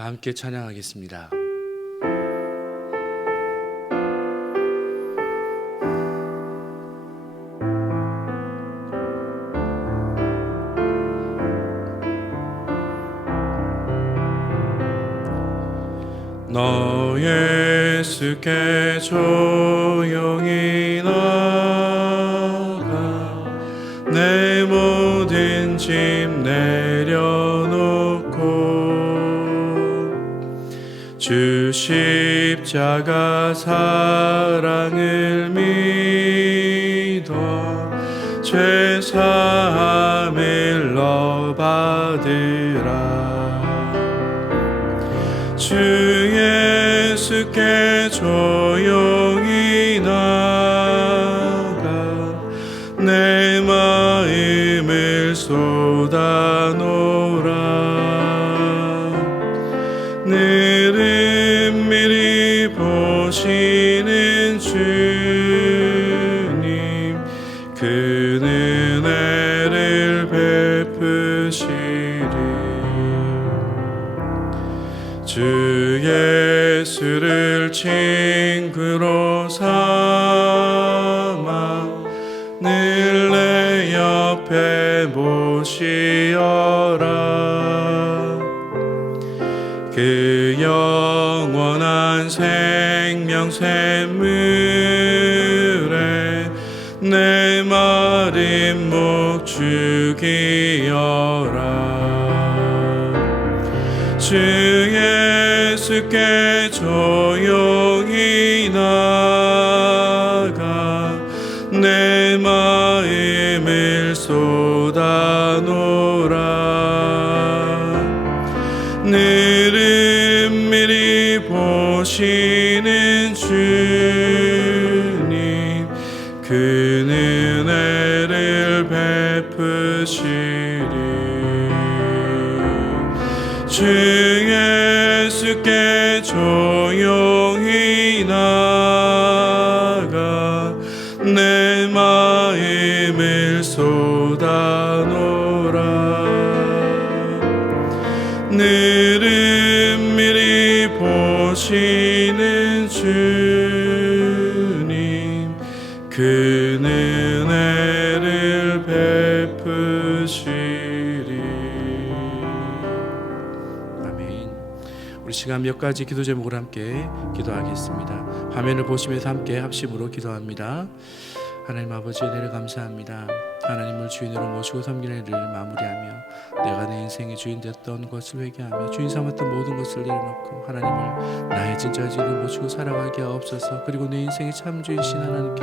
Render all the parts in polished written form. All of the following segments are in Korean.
다 함께 찬양하겠습니다. 너 예수께 조용히 나가 내 모든 짐 내려놓고 주 십자가 사랑을 믿어 죄 사함을 너 받으라. 주 예수께 조용히 나가 내 마음을 쏟아놓으라. 늘은 미리 보시는 주님 그 은혜를 베푸시리. 주 예수를 친구로 삼아 늘 내 옆에 모시어라. 그 영원한 생명 샘물에 내 마른 목 죽이어라. 주 예수께 조용히 나가 내 마음을 쏟아놓으라. 늘은 미리 보시는 주님 그 은혜를 베푸시리. 주 예수께 조용히 나가 내 마음을 쏟아놓으라. 늘은 미리 보시는 주님 그 은혜를 베푸시리. 우리 시간 몇 가지 기도 제목을 함께 기도하겠습니다. 화면을 보시면서 함께 합심으로 기도합니다. 하나님 아버지 은혜를 감사합니다. 하나님을 주인으로 모시고 섬기는 일을 마무리하며 내가 내 인생의 주인 됐던 것을 회개하며 주인 삼았던 모든 것을 내려놓고 하나님을 나의 진짜 주인으로 모시고 살아가게 하옵소서. 그리고 내 인생의 참 주인이신 하나님께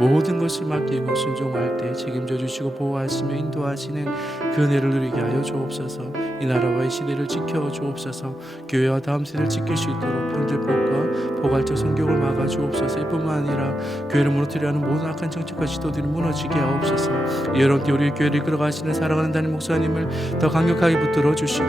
모든 것을 맡기고 순종할 때 책임져 주시고 보호하시며 인도하시는 그 은혜를 누리게 하여 주옵소서. 이 나라와 이 시대를 지켜 주옵소서. 교회와 다음 세대를 지킬 수 있도록 편들법과 포괄적 성경을 막아 주옵소서. 이뿐만 아니라 교회를 무너뜨리려 하는 모든 악한 정책과 지도들이 무너지게 하옵소서. 여러분께 우리 교회를 이끌어가시는 사랑하는 담임 목사님을 더 강력하게 붙들어 주시고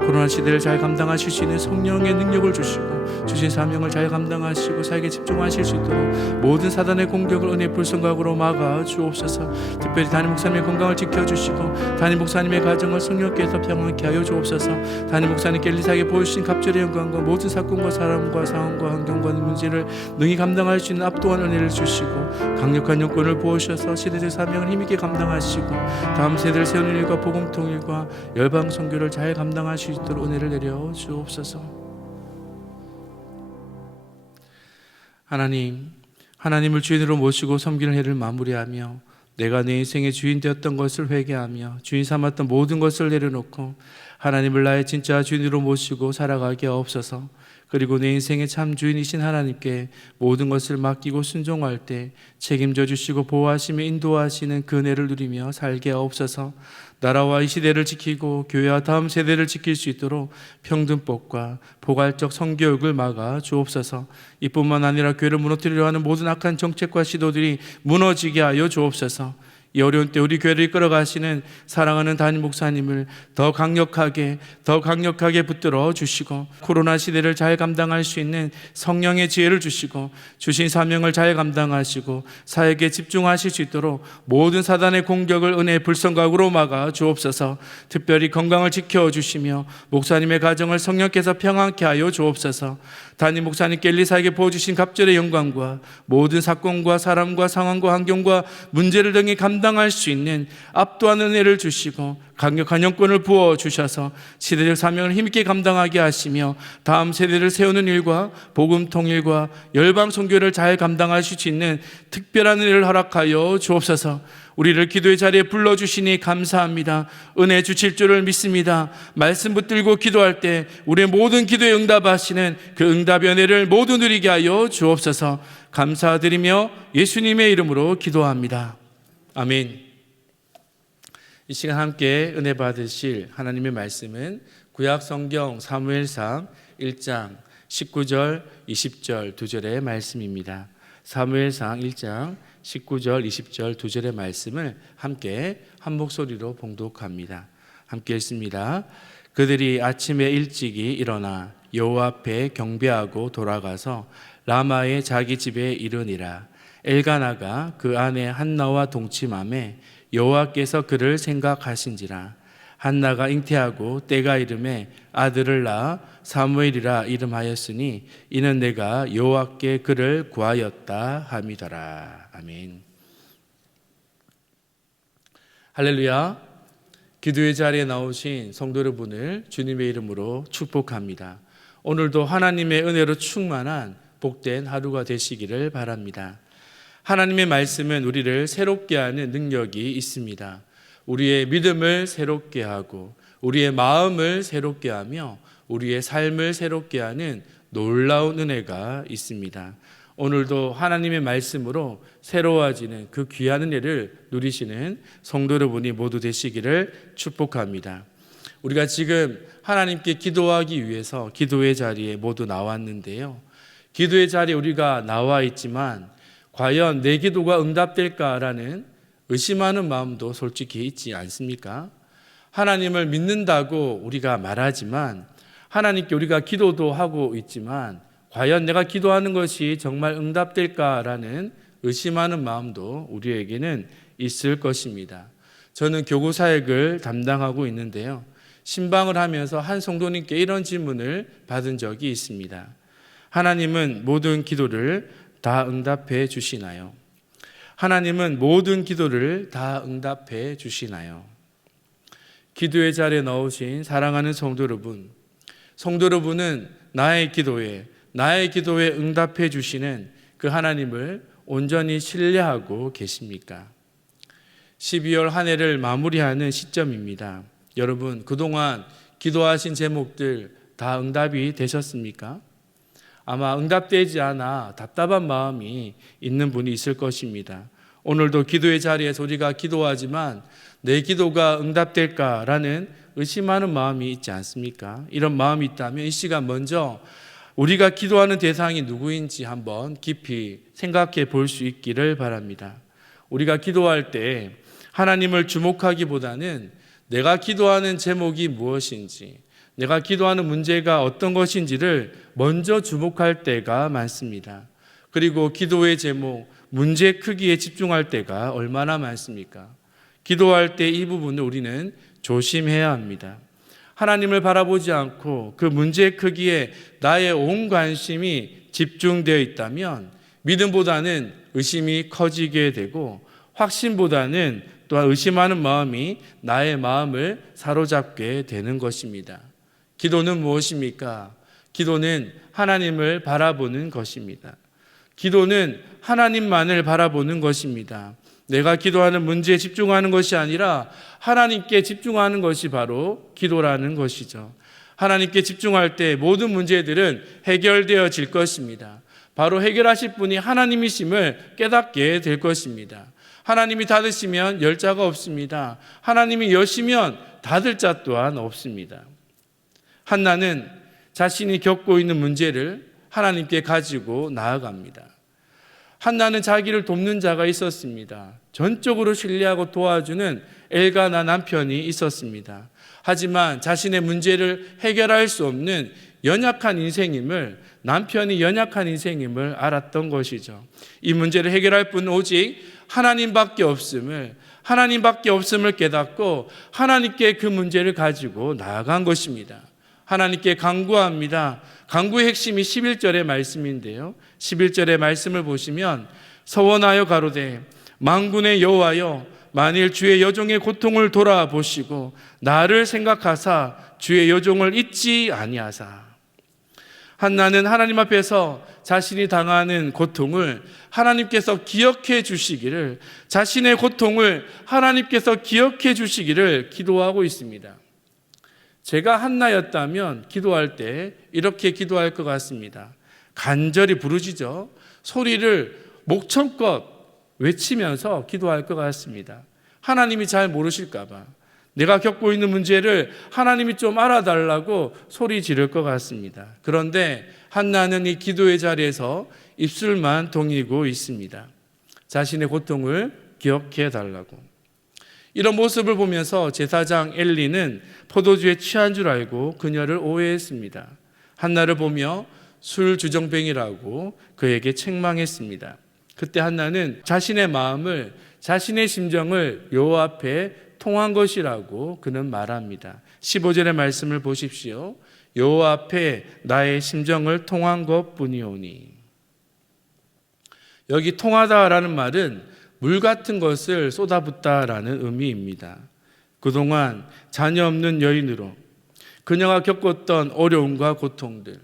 코로나 시대를 잘 감당하실 수 있는 성령의 능력을 주시고 주신 사명을 잘 감당하시고 사역에 집중하실 수 있도록 모든 사단의 공격을 은혜의 불성각으로 막아 주옵소서. 특별히 담임 목사님의 건강을 지켜주시고 담임 목사님의 가정을 성령께서 평안케 하여 주옵소서. 담임 목사님께 엘리사에게 보여주신 갑절의 영광과 모든 사건과 사람과 상황과 환경과 문제를 능히 감당할 수 있는 압도한 은혜를 주시고 강력한 용권을 부으셔서 시대적 사명을 힘있게 감당하시고 다음 세대를 세우는 일과 복음 통일과 열방 선교를 잘 감당하실 수 있도록 은혜를 내려 주옵소서. 하나님을 주인으로 모시고 섬기는 해를 마무리하며 내가 내 인생의 주인 되었던 것을 회개하며 주인 삼았던 모든 것을 내려놓고 하나님을 나의 진짜 주인으로 모시고 살아가게 하옵소서. 그리고 내 인생의 참 주인이신 하나님께 모든 것을 맡기고 순종할 때 책임져 주시고 보호하시며 인도하시는 그 은혜를 누리며 살게 하옵소서. 나라와 이 시대를 지키고 교회와 다음 세대를 지킬 수 있도록 평등법과 포괄적 성교육을 막아 주옵소서. 이뿐만 아니라 교회를 무너뜨리려 하는 모든 악한 정책과 시도들이 무너지게 하여 주옵소서. 이 어려운 때 우리 교회를 이끌어가시는 사랑하는 담임 목사님을 더 강력하게 붙들어 주시고, 코로나 시대를 잘 감당할 수 있는 성령의 지혜를 주시고, 주신 사명을 잘 감당하시고 사역에 집중하실 수 있도록 모든 사단의 공격을 은혜의 불성각으로 막아 주옵소서. 특별히 건강을 지켜주시며 목사님의 가정을 성령께서 평안케 하여 주옵소서. 담임 목사님께 엘리사에게 보여주신 갑절의 영광과 모든 사건과 사람과 상황과 환경과 문제를 등이 감당할 수 있는 압도하는 은혜를 주시고 강력한 영권을 부어주셔서 시대적 사명을 힘있게 감당하게 하시며 다음 세대를 세우는 일과 복음 통일과 열방 선교를 잘 감당하실 수 있는 특별한 은혜를 허락하여 주옵소서. 우리를 기도의 자리에 불러주시니 감사합니다. 은혜 주실 줄을 믿습니다. 말씀 붙들고 기도할 때 우리의 모든 기도에 응답하시는 그 응답의 은혜를 모두 누리게 하여 주옵소서. 감사드리며 예수님의 이름으로 기도합니다. 아멘. 이 시간 함께 은혜 받으실 하나님의 말씀은 구약 성경 사무엘상 1장 19절 20절 2절의 말씀입니다. 사무엘상 1장 19절 20절 2절의 말씀을 함께 한 목소리로 봉독합니다. 함께 읽습니다. 그들이 아침에 일찍이 일어나 여호와 앞에 경배하고 돌아가서 라마의 자기 집에 이르니라. 엘가나가 그 아내 한나와 동침하매 여호와께서 그를 생각하신지라. 한나가 잉태하고 때가 이름에 아들을 낳아 사무엘이라 이름하였으니 이는 내가 여호와께 그를 구하였다 함이더라. 아멘. 할렐루야. 기도의 자리에 나오신 성도 여러분을 주님의 이름으로 축복합니다. 오늘도 하나님의 은혜로 충만한 복된 하루가 되시기를 바랍니다. 하나님의 말씀은 우리를 새롭게 하는 능력이 있습니다. 우리의 믿음을 새롭게 하고 우리의 마음을 새롭게 하며 우리의 삶을 새롭게 하는 놀라운 은혜가 있습니다. 오늘도 하나님의 말씀으로 새로워지는 그 귀한 은혜를 누리시는 성도 여러분이 모두 되시기를 축복합니다. 우리가 지금 하나님께 기도하기 위해서 기도의 자리에 모두 나왔는데요. 기도의 자리에 우리가 나와 있지만 과연 내 기도가 응답될까라는 의심하는 마음도 솔직히 있지 않습니까? 하나님을 믿는다고 우리가 말하지만 하나님께 우리가 기도도 하고 있지만 과연 내가 기도하는 것이 정말 응답될까라는 의심하는 마음도 우리에게는 있을 것입니다. 저는 교구 사역을 담당하고 있는데요. 신방을 하면서 한 성도님께 이런 질문을 받은 적이 있습니다. 하나님은 모든 기도를 다 응답해 주시나요? 하나님은 모든 기도를 다 응답해 주시나요? 기도의 자리에 넣으신 사랑하는 성도 여러분은 나의 기도에 응답해 주시는 그 하나님을 온전히 신뢰하고 계십니까? 12월 한 해를 마무리하는 시점입니다. 여러분, 그동안 기도하신 제목들 다 응답이 되셨습니까? 아마 응답되지 않아 답답한 마음이 있는 분이 있을 것입니다. 오늘도 기도의 자리에서 우리가 기도하지만 내 기도가 응답될까라는 의심하는 마음이 있지 않습니까? 이런 마음이 있다면 이 시간 먼저 우리가 기도하는 대상이 누구인지 한번 깊이 생각해 볼 수 있기를 바랍니다. 우리가 기도할 때 하나님을 주목하기보다는 내가 기도하는 제목이 무엇인지, 내가 기도하는 문제가 어떤 것인지를 먼저 주목할 때가 많습니다. 그리고 기도의 제목, 문제 크기에 집중할 때가 얼마나 많습니까? 기도할 때 이 부분을 우리는 조심해야 합니다. 하나님을 바라보지 않고 그 문제의 크기에 나의 온 관심이 집중되어 있다면 믿음보다는 의심이 커지게 되고 확신보다는 또한 의심하는 마음이 나의 마음을 사로잡게 되는 것입니다. 기도는 무엇입니까? 기도는 하나님을 바라보는 것입니다. 기도는 하나님만을 바라보는 것입니다. 내가 기도하는 문제에 집중하는 것이 아니라 하나님께 집중하는 것이 바로 기도라는 것이죠. 하나님께 집중할 때 모든 문제들은 해결되어질 것입니다. 바로 해결하실 분이 하나님이심을 깨닫게 될 것입니다. 하나님이 닫으시면 열 자가 없습니다. 하나님이 여시면 닫을 자 또한 없습니다. 한나는 자신이 겪고 있는 문제를 하나님께 가지고 나아갑니다. 한나는 자기를 돕는 자가 있었습니다. 전적으로 신뢰하고 도와주는 엘가나 남편이 있었습니다. 하지만 자신의 문제를 해결할 수 없는 연약한 인생임을, 남편이 연약한 인생임을 알았던 것이죠. 이 문제를 해결할 분은 오직 하나님밖에 없음을 깨닫고 하나님께 그 문제를 가지고 나아간 것입니다. 하나님께 간구합니다. 간구의 핵심이 11절의 말씀인데요. 11절의 말씀을 보시면 서원하여 가로되 만군의 여호와여 만일 주의 여종의 고통을 돌아보시고 나를 생각하사 주의 여종을 잊지 아니하사. 한나는 하나님 앞에서 자신이 당하는 고통을 하나님께서 기억해 주시기를, 자신의 고통을 하나님께서 기억해 주시기를 기도하고 있습니다. 제가 한나였다면 기도할 때 이렇게 기도할 것 같습니다. 간절히 부르짖어 소리를 목청껏 외치면서 기도할 것 같습니다. 하나님이 잘 모르실까 봐, 내가 겪고 있는 문제를 하나님이 좀 알아달라고 소리 지를 것 같습니다. 그런데 한나는 이 기도의 자리에서 입술만 동이고 있습니다. 자신의 고통을 기억해 달라고. 이런 모습을 보면서 제사장 엘리는 포도주에 취한 줄 알고 그녀를 오해했습니다. 한나를 보며 술 주정뱅이라고 그에게 책망했습니다. 그때 한나는 자신의 마음을, 자신의 심정을 여호와 앞에 통한 것이라고 그는 말합니다. 15절의 말씀을 보십시오. 여호와 앞에 나의 심정을 통한 것뿐이오니. 여기 통하다라는 말은 물 같은 것을 쏟아붓다라는 의미입니다. 그동안 자녀 없는 여인으로 그녀가 겪었던 어려움과 고통들,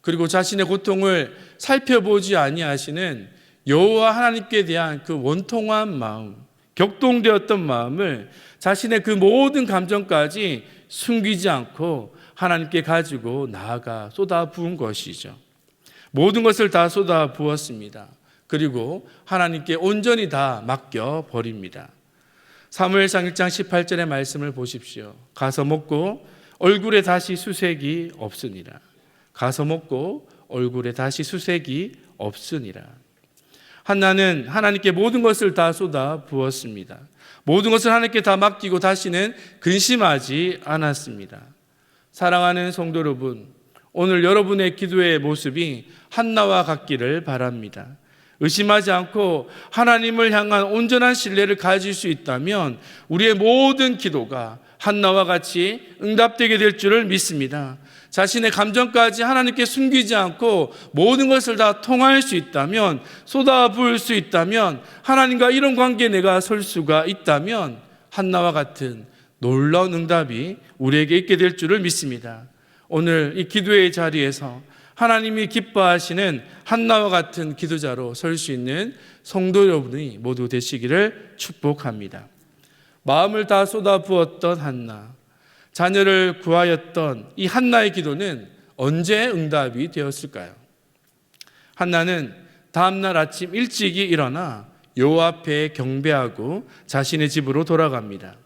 그리고 자신의 고통을 살펴보지 아니하시는 여호와 하나님께 대한 그 원통한 마음, 격동되었던 마음을, 자신의 그 모든 감정까지 숨기지 않고 하나님께 가지고 나아가 쏟아부은 것이죠. 모든 것을 다 쏟아부었습니다. 그리고 하나님께 온전히 다 맡겨버립니다. 사무엘상 1장 18절의 말씀을 보십시오. 가서 먹고 얼굴에 다시 수색이 없으니라. 가서 먹고 얼굴에 다시 수색이 없으니라. 한나는 하나님께 모든 것을 다 쏟아 부었습니다. 모든 것을 하나님께 다 맡기고 다시는 근심하지 않았습니다. 사랑하는 성도 여러분, 오늘 여러분의 기도의 모습이 한나와 같기를 바랍니다. 의심하지 않고 하나님을 향한 온전한 신뢰를 가질 수 있다면 우리의 모든 기도가 한나와 같이 응답되게 될 줄을 믿습니다. 자신의 감정까지 하나님께 숨기지 않고 모든 것을 다 통할 수 있다면, 쏟아부을 수 있다면, 하나님과 이런 관계에 내가 설 수가 있다면 한나와 같은 놀라운 응답이 우리에게 있게 될 줄을 믿습니다. 오늘 이 기도의 자리에서 하나님이 기뻐하시는 한나와 같은 기도자로 설 수 있는 성도 여러분이 모두 되시기를 축복합니다. 마음을 다 쏟아부었던 한나, 자녀를 구하였던 이 한나의 기도는 언제 응답이 되었을까요? 한나는 다음날 아침 일찍이 일어나 여호와 앞에 경배하고 자신의 집으로 돌아갑니다.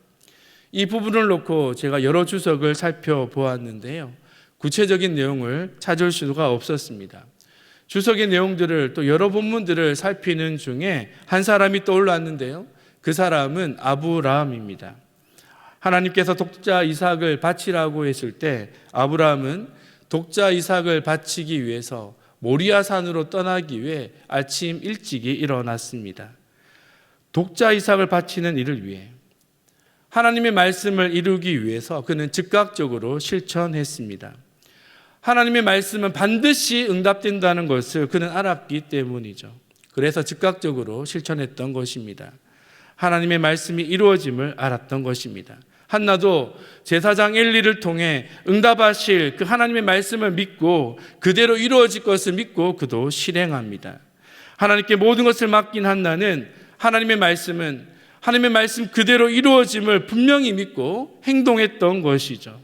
이 부분을 놓고 제가 여러 주석을 살펴보았는데요, 구체적인 내용을 찾을 수가 없었습니다. 주석의 내용들을 또 여러 본문들을 살피는 중에 한 사람이 떠올랐는데요, 그 사람은 아브라함입니다. 하나님께서 독자 이삭을 바치라고 했을 때 아브라함은 독자 이삭을 바치기 위해서 모리아 산으로 떠나기 위해 아침 일찍이 일어났습니다. 독자 이삭을 바치는 일을 위해, 하나님의 말씀을 이루기 위해서 그는 즉각적으로 실천했습니다. 하나님의 말씀은 반드시 응답된다는 것을 그는 알았기 때문이죠. 그래서 즉각적으로 실천했던 것입니다. 하나님의 말씀이 이루어짐을 알았던 것입니다. 한나도 제사장 엘리를 통해 응답하실 그 하나님의 말씀을 믿고 그대로 이루어질 것을 믿고 그도 실행합니다. 하나님께 모든 것을 맡긴 한나는 하나님의 말씀 그대로 이루어짐을 분명히 믿고 행동했던 것이죠.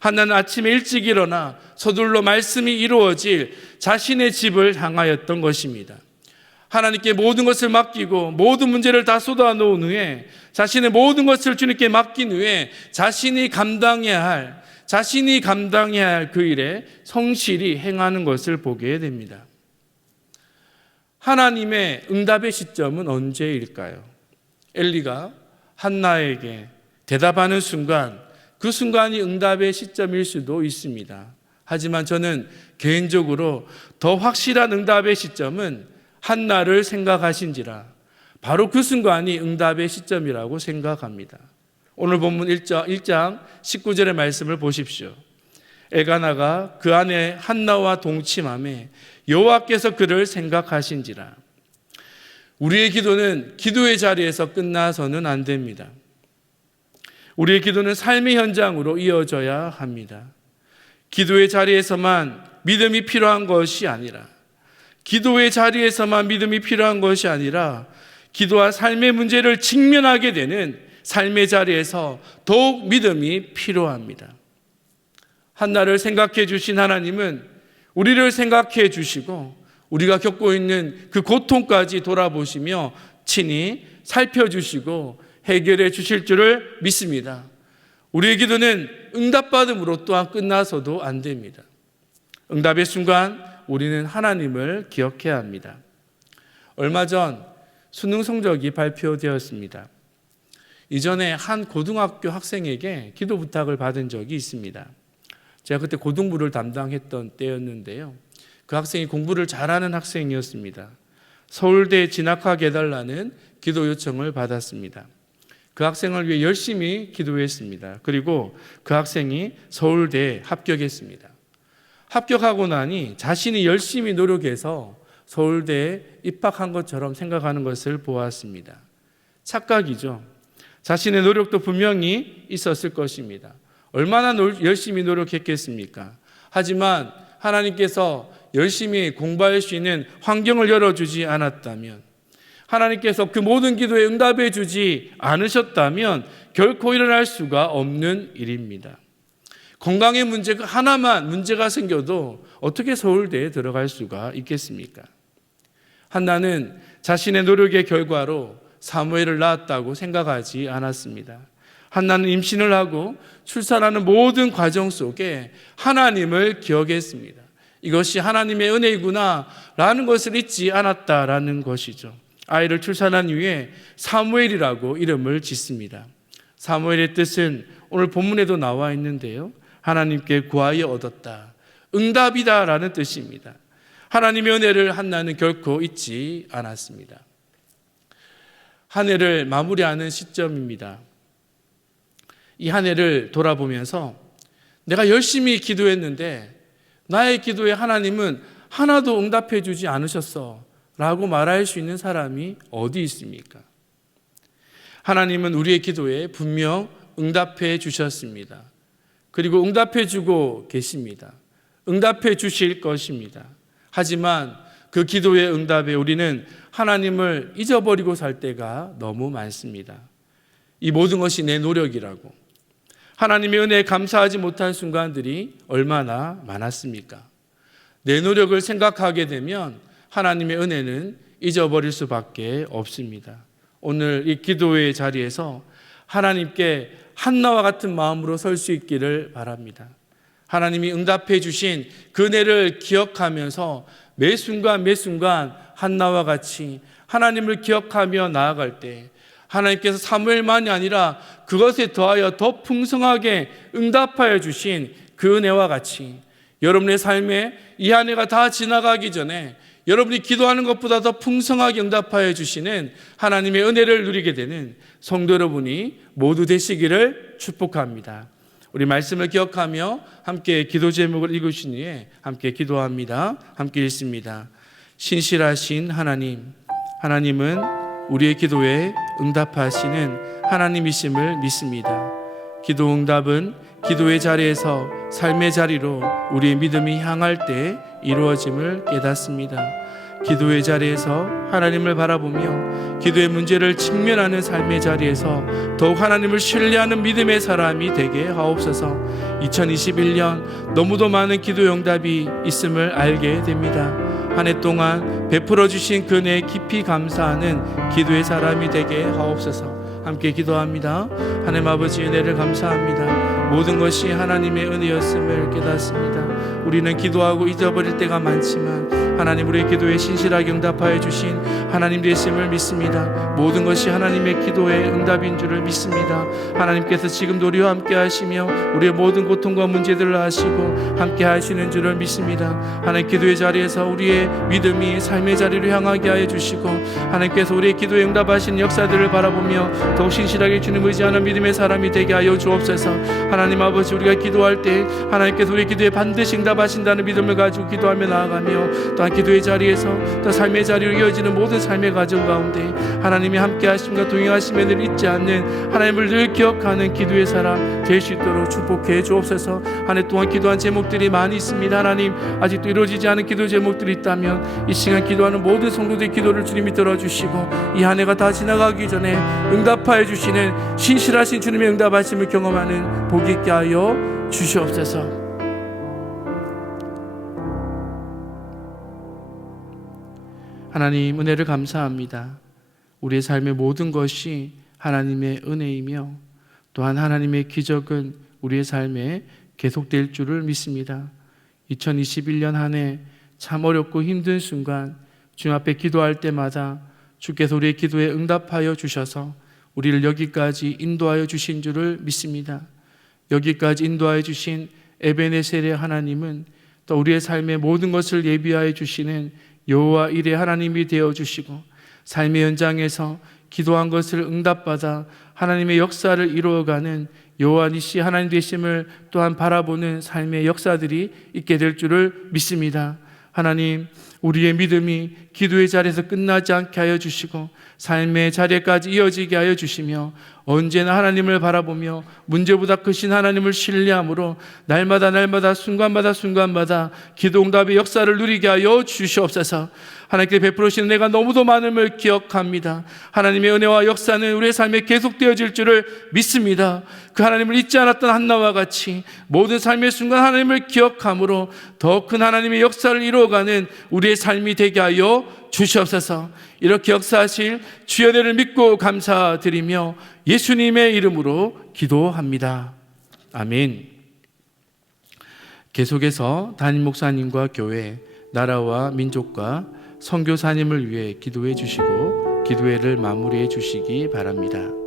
한나는 아침에 일찍 일어나 서둘러 말씀이 이루어질 자신의 집을 향하였던 것입니다. 하나님께 모든 것을 맡기고 모든 문제를 다 쏟아놓은 후에, 자신의 모든 것을 주님께 맡긴 후에 자신이 감당해야 할 그 일에 성실히 행하는 것을 보게 됩니다. 하나님의 응답의 시점은 언제일까요? 엘리가 한나에게 대답하는 순간, 그 순간이 응답의 시점일 수도 있습니다. 하지만 저는 개인적으로 더 확실한 응답의 시점은 한나를 생각하신지라 바로 그 순간이 응답의 시점이라고 생각합니다. 오늘 본문 1장 19절의 말씀을 보십시오. 엘가나가 그 안에 한나와 동침하매 여호와께서 그를 생각하신지라. 우리의 기도는 기도의 자리에서 끝나서는 안 됩니다. 우리의 기도는 삶의 현장으로 이어져야 합니다. 기도의 자리에서만 믿음이 필요한 것이 아니라, 기도의 자리에서만 믿음이 필요한 것이 아니라 기도와 삶의 문제를 직면하게 되는 삶의 자리에서 더욱 믿음이 필요합니다. 한나를 생각해 주신 하나님은 우리를 생각해 주시고 우리가 겪고 있는 그 고통까지 돌아보시며 친히 살펴주시고 해결해 주실 줄을 믿습니다. 우리의 기도는 응답받음으로 또한 끝나서도 안 됩니다. 응답의 순간 우리는 하나님을 기억해야 합니다. 얼마 전 수능 성적이 발표되었습니다. 이전에 한 고등학교 학생에게 기도 부탁을 받은 적이 있습니다. 제가 그때 고등부를 담당했던 때였는데요. 그 학생이 공부를 잘하는 학생이었습니다. 서울대에 진학하게 해달라는 기도 요청을 받았습니다. 그 학생을 위해 열심히 기도했습니다. 그리고 그 학생이 서울대에 합격했습니다. 합격하고 나니 자신이 열심히 노력해서 서울대에 입학한 것처럼 생각하는 것을 보았습니다. 착각이죠. 자신의 노력도 분명히 있었을 것입니다. 얼마나 열심히 노력했겠습니까? 하지만 하나님께서 열심히 공부할 수 있는 환경을 열어주지 않았다면, 하나님께서 그 모든 기도에 응답해 주지 않으셨다면 결코 일어날 수가 없는 일입니다. 건강의 문제가 하나만 문제가 생겨도 어떻게 서울대에 들어갈 수가 있겠습니까? 한나는 자신의 노력의 결과로 사무엘을 낳았다고 생각하지 않았습니다. 한나는 임신을 하고 출산하는 모든 과정 속에 하나님을 기억했습니다. 이것이 하나님의 은혜이구나 라는 것을 잊지 않았다라는 것이죠. 아이를 출산한 이후에 사무엘이라고 이름을 짓습니다. 사무엘의 뜻은 오늘 본문에도 나와 있는데요, 하나님께 구하여 얻었다, 응답이다 라는 뜻입니다. 하나님의 은혜를 한나는 결코 잊지 않았습니다. 한 해를 마무리하는 시점입니다. 이 한 해를 돌아보면서 내가 열심히 기도했는데 나의 기도에 하나님은 하나도 응답해 주지 않으셨어 라고 말할 수 있는 사람이 어디 있습니까? 하나님은 우리의 기도에 분명 응답해 주셨습니다. 그리고 응답해 주고 계십니다. 응답해 주실 것입니다. 하지만 그 기도의 응답에 우리는 하나님을 잊어버리고 살 때가 너무 많습니다. 이 모든 것이 내 노력이라고, 하나님의 은혜에 감사하지 못한 순간들이 얼마나 많았습니까? 내 노력을 생각하게 되면 하나님의 은혜는 잊어버릴 수밖에 없습니다. 오늘 이 기도의 자리에서 하나님께 한나와 같은 마음으로 설 수 있기를 바랍니다. 하나님이 응답해 주신 그 은혜를 기억하면서 매 순간 한나와 같이 하나님을 기억하며 나아갈 때 하나님께서 사무엘만이 아니라 그것에 더하여 더 풍성하게 응답하여 주신 그 은혜와 같이 여러분의 삶에 이 한 해가 다 지나가기 전에 여러분이 기도하는 것보다 더 풍성하게 응답하여 주시는 하나님의 은혜를 누리게 되는 성도 여러분이 모두 되시기를 축복합니다. 우리 말씀을 기억하며 함께 기도 제목을 읽으신 후에 함께 기도합니다. 함께 읽습니다. 신실하신 하나님, 하나님은 우리의 기도에 응답하시는 하나님이심을 믿습니다. 기도 응답은 기도의 자리에서 삶의 자리로 우리의 믿음이 향할 때 이루어짐을 깨닫습니다. 기도의 자리에서 하나님을 바라보며 기도의 문제를 직면하는 삶의 자리에서 더욱 하나님을 신뢰하는 믿음의 사람이 되게 하옵소서. 2021년 너무도 많은 기도 응답이 있음을 알게 됩니다. 한 해 동안 베풀어 주신 그 은혜에 깊이 감사하는 기도의 사람이 되게 하옵소서. 함께 기도합니다. 하나님 아버지, 은혜를 감사합니다. 모든 것이 하나님의 은혜였음을 깨닫습니다. 우리는 기도하고 잊어버릴 때가 많지만 하나님 우리의 기도에 신실하게 응답하여 주신 하나님 되심을 믿습니다. 모든 것이 하나님의 기도의 응답인 줄을 믿습니다. 하나님께서 지금도 우리와 함께 하시며 우리의 모든 고통과 문제들을 아시고 함께 하시는 줄을 믿습니다. 하나님 기도의 자리에서 우리의 믿음이 삶의 자리로 향하게 하여 주시고 하나님께서 우리의 기도에 응답하신 역사들을 바라보며 더욱 신실하게 주님 의지하는 믿음의 사람이 되게 하여 주옵소서. 하나님 아버지, 우리가 기도할 때 하나님께서 우리의 기도에 반드시 응답하신다는 믿음을 가지고 기도하며 나아가며 또한 기도의 자리에서 또 삶의 자리로 이어지는 모든 삶의 과정 가운데 하나님이 함께 하심과 동행하심을 잊지 않는 하나님을 늘 기억하는 기도의 사람 될 수 있도록 축복해 주옵소서. 한 해 동안 기도한 제목들이 많이 있습니다. 하나님, 아직도 이루어지지 않은 기도 제목들이 있다면 이 시간 기도하는 모든 성도들의 기도를 주님이 들어주시고 이 한 해가 다 지나가기 전에 응답하여 주시는 신실하신 주님의 응답하심을 경험하는 복이 있게 하여 주시옵소서. 하나님, 은혜를 감사합니다. 우리의 삶의 모든 것이 하나님의 은혜이며 또한 하나님의 기적은 우리의 삶에 계속될 줄을 믿습니다. 2021년 한 해 참 어렵고 힘든 순간 주님 앞에 기도할 때마다 주께서 우리의 기도에 응답하여 주셔서 우리를 여기까지 인도하여 주신 줄을 믿습니다. 여기까지 인도하여 주신 에베네셀의 하나님은 또 우리의 삶의 모든 것을 예비하여 주시는 여호와 일의 하나님이 되어주시고 삶의 현장에서 기도한 것을 응답받아 하나님의 역사를 이루어가는 여호와 니시 하나님 되심을 또한 바라보는 삶의 역사들이 있게 될 줄을 믿습니다. 하나님, 우리의 믿음이 기도의 자리에서 끝나지 않게 하여 주시고 삶의 자리에까지 이어지게 하여 주시며 언제나 하나님을 바라보며 문제보다 크신 하나님을 신뢰함으로 날마다 순간마다 기도 응답의 역사를 누리게 하여 주시옵소서. 하나님께 베풀으시는 은혜가 너무도 많음을 기억합니다. 하나님의 은혜와 역사는 우리의 삶에 계속되어질 줄을 믿습니다. 그 하나님을 잊지 않았던 한나와 같이 모든 삶의 순간 하나님을 기억함으로 더 큰 하나님의 역사를 이루어가는 우리의 삶이 되게 하여 주시옵소서. 이렇게 역사하실 주의 은혜를 믿고 감사드리며 예수님의 이름으로 기도합니다. 아멘. 계속해서 담임 목사님과 교회, 나라와 민족과 선교사님을 위해 기도해 주시고 기도회를 마무리해 주시기 바랍니다.